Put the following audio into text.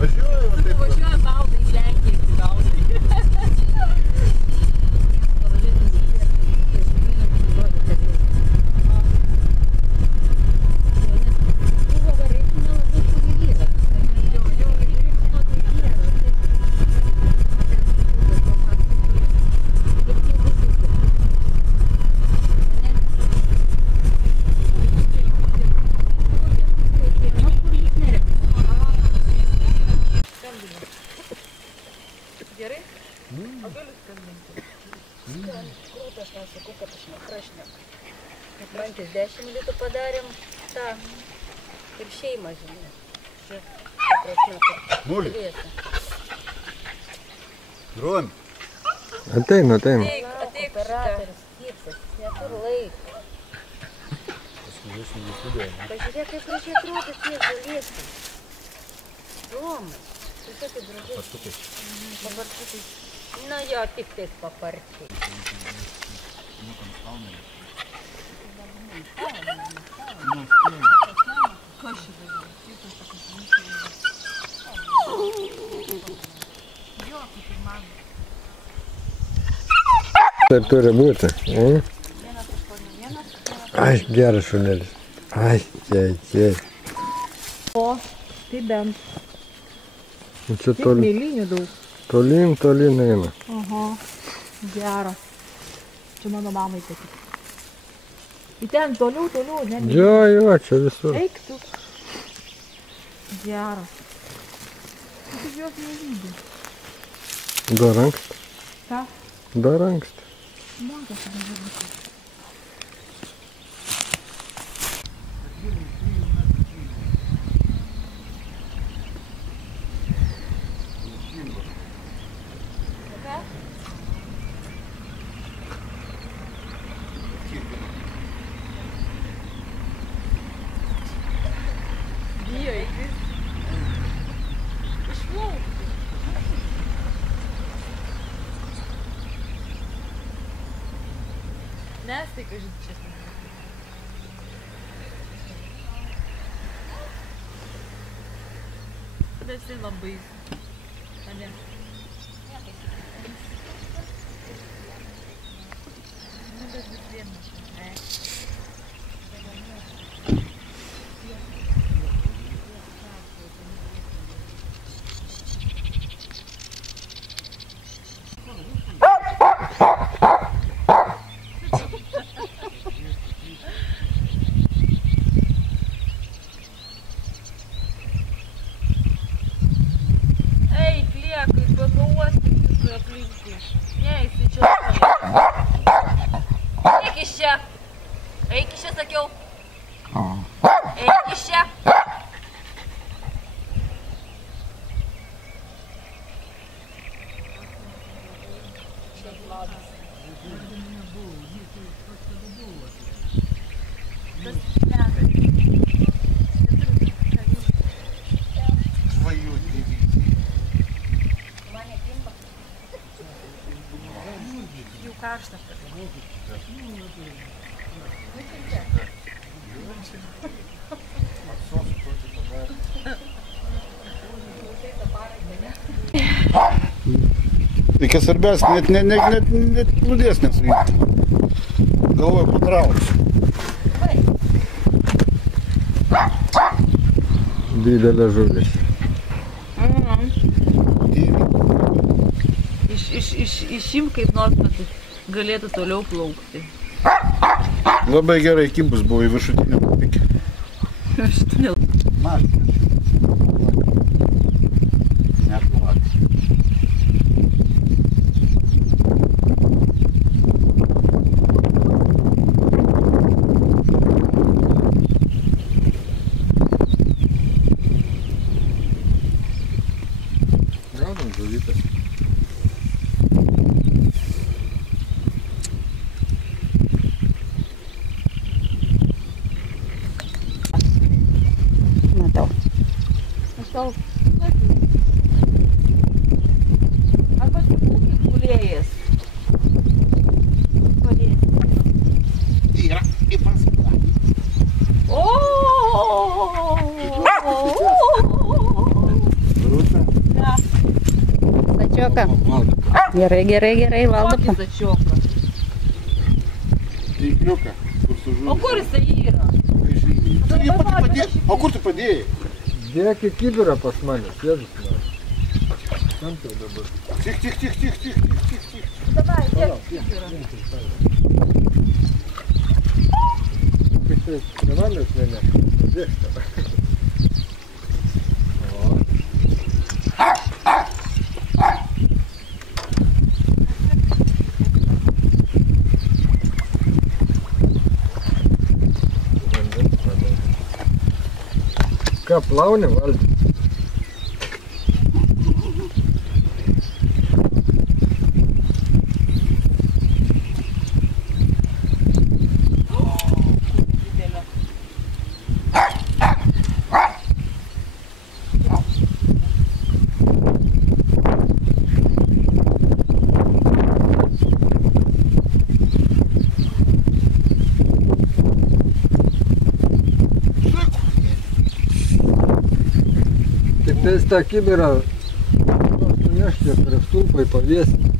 Važiuoju, va taip. Važiuoju baldai į Lenkiją iki baldai. Gerai? O galiu skambinti? Krūtą aš tau sakau, kad aš neprašnėk. Mantis 10 litų padarėm tą ir šeimą, žinai. Čia prašnėk. Nulį. Dron. Ateina. Ateik operatorius skirsis, neturi laiko. Pažiūrėk, kaip gražiai atrodo tie žolėstai. Romai. Tiesiog kaip gražiai. Paštukai. Pabarštukai. Na jo, tik tais paparčiai. Kas čia dabar? Jo, kaip ir man. Taip turi būti. Ai, geras šunelis. Ai, jei. O, tai bent. Čia Tik mėlynių daug. tolyn eina. Aha, geras. Čia mano mamai patik. Į ten toliau, ne? Jo, čia visur. Eik tu. Geras. Tu kaip jos nežydė. Dar anksti. Ką? Dar anksti. Mokas nežydė. Bijo eikvis. Išplaukti. Nes tai, kažin, čia bet jisai labai. Ane? Nu, bet vis viena. Eik, liek, pakauostyk su aplinkui. Ne, jisai čia. Eik iš čia. Eik iš čia, sakiau. Eik iš čia. Jau karšta. Reikia svarbiausia, net plūdės nesuvykti. Galvoju patrauksiu. Didelė žuvis. Išim kaip nors, kad galėtų toliau plaukti. Labai gerai kibus buvo į viršutinę kupikį. Viršutinę. Mažą. Net nuolat. Gaudom žuvytės. Matau. Aš tau arba kaip gulėjęs. Yra, į paskui. Rūta Začioka. Valdo. Gerai, valdo. Kokį začioką? Teikliuką, kur O sužūdė. kur jisai yra? O kur tu padėjai? Dėk į kibirą pas mane, sėdus man. Tam tai dabar. Tik. Davai, tiek yra. Tik tai nemanęs mane. Dėk tą. Ką plauni, Valdi? Didelio. Tik tais tą kibirą sunešti prie stulpo į pavėsį.